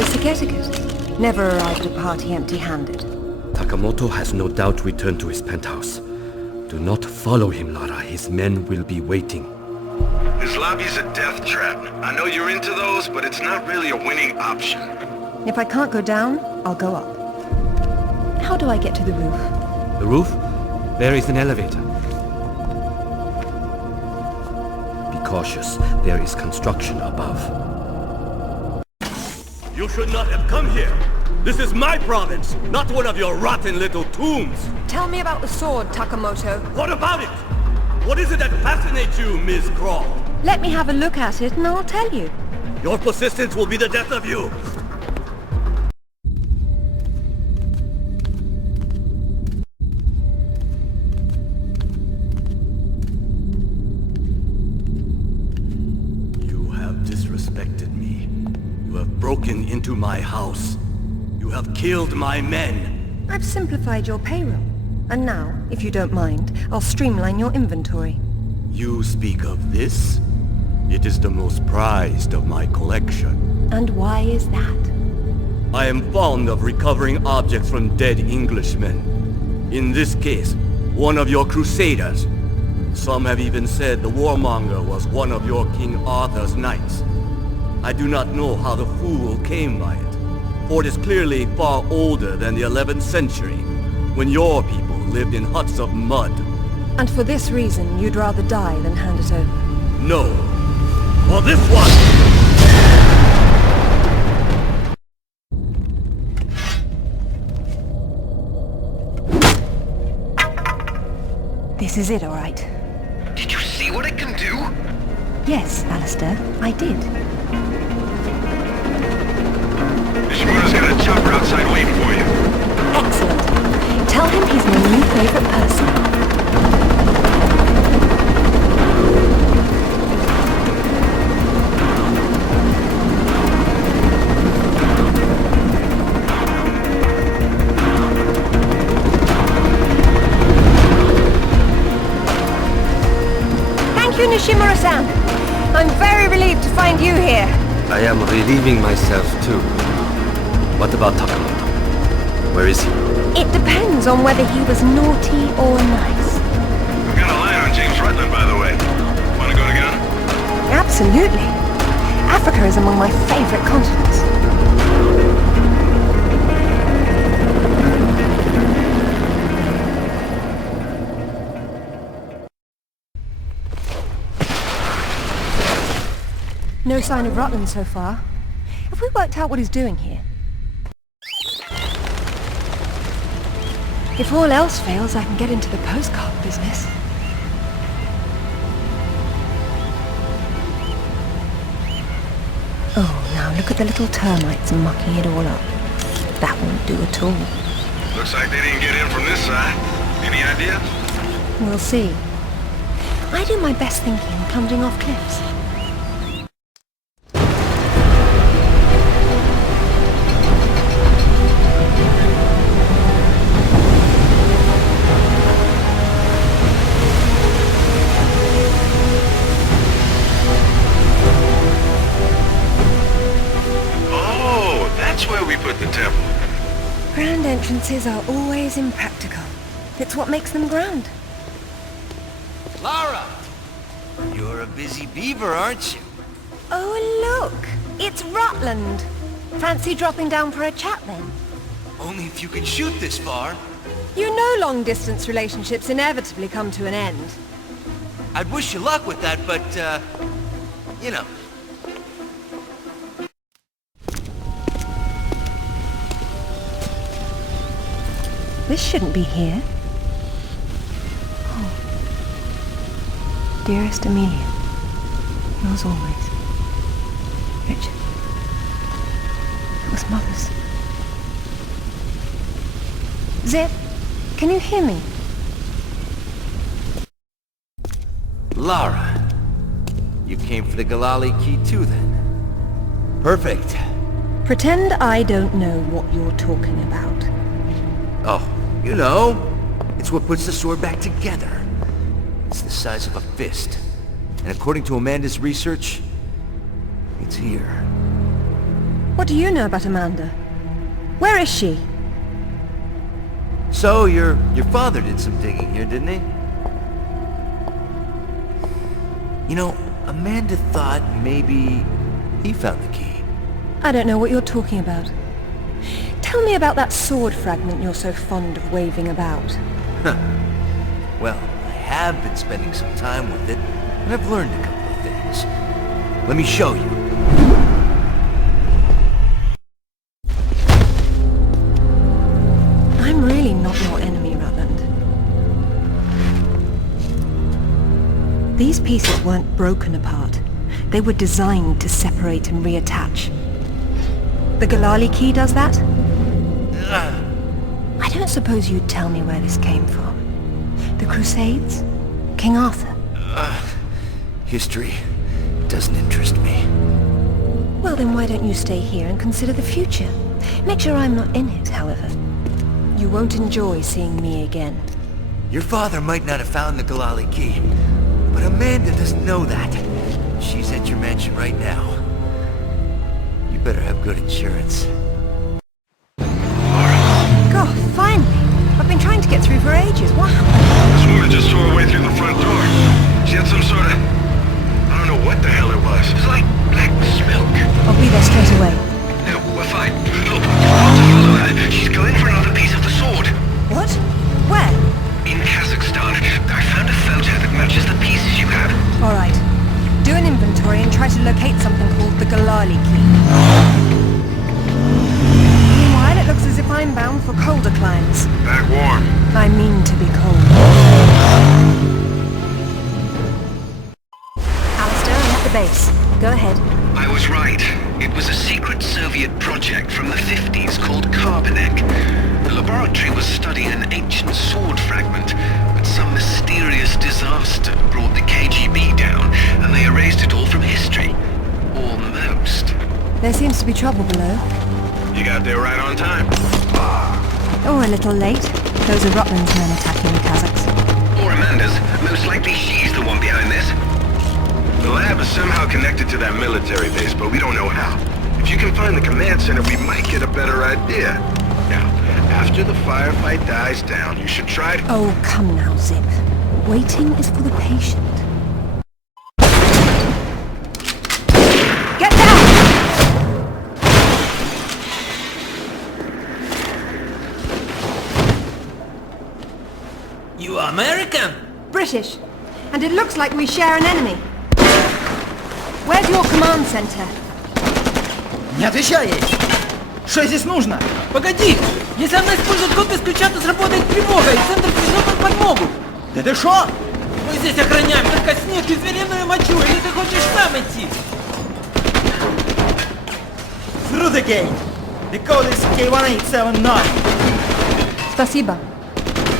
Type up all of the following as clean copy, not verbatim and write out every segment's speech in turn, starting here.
basic etiquette. Never arrive at a party empty-handed. Takamoto has no doubt returned to his penthouse. Do not follow him, Lara. His men will be waiting. This lobby's a death trap. I know you're into those, but it's not really a winning option. If I can't go down, I'll go up. How do I get to the roof? The roof? There is an elevator. Be cautious. There is construction above. You should not have come here. This is my province, not one of your rotten little tombs. Tell me about the sword, Takamoto. What about it? What is it that fascinates you, Ms. Crawl? Let me have a look at it and I'll tell you. Your persistence will be the death of you. You have disrespected me. You have broken into my house. You have killed my men. I've simplified your payroll. And now, if you don't mind, I'll streamline your inventory. You speak of this? It is the most prized of my collection. And why is that? I am fond of recovering objects from dead Englishmen. In this case, one of your crusaders. Some have even said the warmonger was one of your King Arthur's knights. I do not know how the fool came by it, for it is clearly far older than the 11th century, when your people lived in huts of mud. And for this reason, you'd rather die than hand it over? No. For this one! This is it, all right. Did you see what it can do? Yes, Alistair, I did. Nishimura's got a chopper outside waiting for you. Excellent. Tell him he's my new favorite person. Thank you, Nishimura-san. I'm very relieved to find you here. I am relieving myself too. What about Takamoto? Where is he? It depends on whether he was naughty or nice. I've got a line on James Rutland, by the way. Wanna go together? Absolutely. Africa is among my favorite continents. No sign of Rutland so far. Have we worked out what he's doing here? If all else fails, I can get into the postcard business. Oh, now look at the little termites mucking it all up. That won't do at all. Looks like they didn't get in from this side. Any idea? We'll see. I do my best thinking plunging off cliffs. Grand entrances are always impractical. It's what makes them grand. Lara! You're a busy beaver, aren't you? Oh, look! It's Rutland! Fancy dropping down for a chat, then? Only if you can shoot this far. You know long-distance relationships inevitably come to an end. I'd wish you luck with that, but, you know. This shouldn't be here. Oh. Dearest Amelia, yours always. Richard. It was Mother's. Zip, can you hear me? Lara, you came for the Galali key too, then? Perfect. Pretend I don't know what you're talking about. Oh, you know, it's what puts the sword back together. It's the size of a fist. And according to Amanda's research, it's here. What do you know about Amanda? Where is she? So, your father did some digging here, didn't he? You know, Amanda thought maybe he found the key. I don't know what you're talking about. Tell me about that sword fragment you're so fond of waving about. Well, I have been spending some time with it, and I've learned a couple of things. Let me show you. I'm really not your enemy, Rutland. These pieces weren't broken apart. They were designed to separate and reattach. The Galali key does that? I don't suppose you'd tell me where this came from. The Crusades? King Arthur? History doesn't interest me. Well, then why don't you stay here and consider the future? Make sure I'm not in it, however. You won't enjoy seeing me again. Your father might not have found the Galali key, but Amanda doesn't know that. She's at your mansion right now. You better have good insurance. God, finally! I've been trying to get through for ages. What happened? This woman just tore her way through the front door. She had some sort of... I don't know what the hell it was. It's like black smoke. I'll be there straight away. No, we're fine. Look, I'll just follow her. She's going for another piece of the sword. What? Where? In Kazakhstan, I found a photo that matches the pieces you have. All right. Do an inventory and try to locate something called the Galali key. Meanwhile, it looks as if I'm bound for colder climes. Back warm. I mean to be cold. Alistair, I'm at the base. Go ahead. I was right. It was a secret Soviet project from the 50s called Carbonek. The laboratory was studying an ancient sword fragment, but some mysterious disaster brought the KGB down, and they erased it all from history. Almost. There seems to be trouble below. You got there right on time. Or a little late. Those are Rutland's men attacking the Kazakhs. Or Amanda's. Most likely she's the one behind this. The lab is somehow connected to that military base, but we don't know how. If you can find the command center, we might get a better idea. Now, after the firefight dies down, you should try to... Oh, come now, Zip. Waiting is for the patient. Get down! You are American? British. And it looks like we share an enemy. Where's your command center? Не отвечай ей! Что здесь нужно? Погоди! Если она использует код без ключа, то сработает тревога, и центр пришлет нам подмогу! Да ты шо? Мы здесь охраняем только снег и звериную мочу, или ты хочешь сам идти? Through the gate! The code is K1879! Спасибо.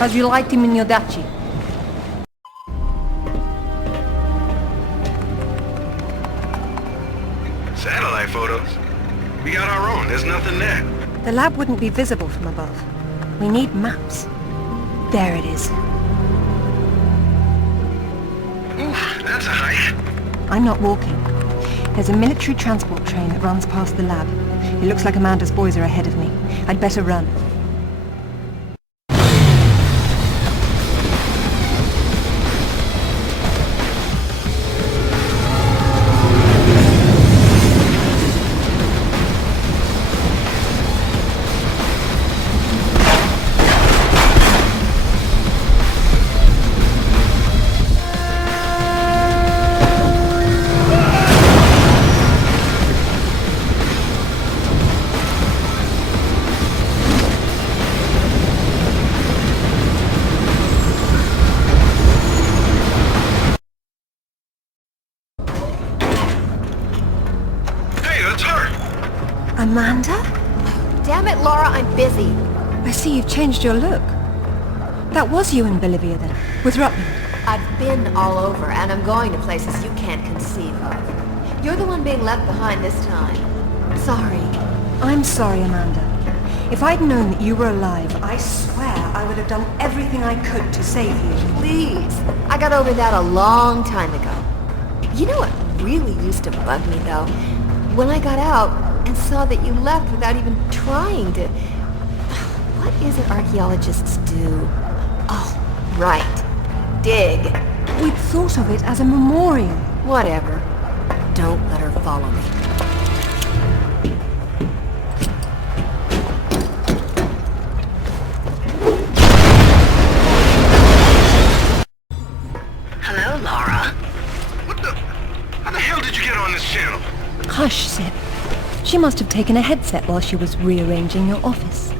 Разжилайте мне удачи. Satellite photos? We got our own. There's nothing there. The lab wouldn't be visible from above. We need maps. There it is. Oof, that's a hike. I'm not walking. There's a military transport train that runs past the lab. It looks like Amanda's boys are ahead of me. I'd better run. Amanda? Damn it, Laura, I'm busy. I see you've changed your look. That was you in Bolivia then, with Rutland. I've been all over, and I'm going to places you can't conceive of. You're the one being left behind this time. Sorry. I'm sorry, Amanda. If I'd known that you were alive, I swear I would have done everything I could to save you. Please. I got over that a long time ago. You know what really used to bug me, though? when I got out and saw that you left without even trying to... What is it archaeologists do? Oh, right. Dig. We'd thought of it as a memorial. Whatever. Don't let her follow me. Hello, Lara. What the... How the hell did you get on this channel? Hush, Sip. She must have taken a headset while she was rearranging your office.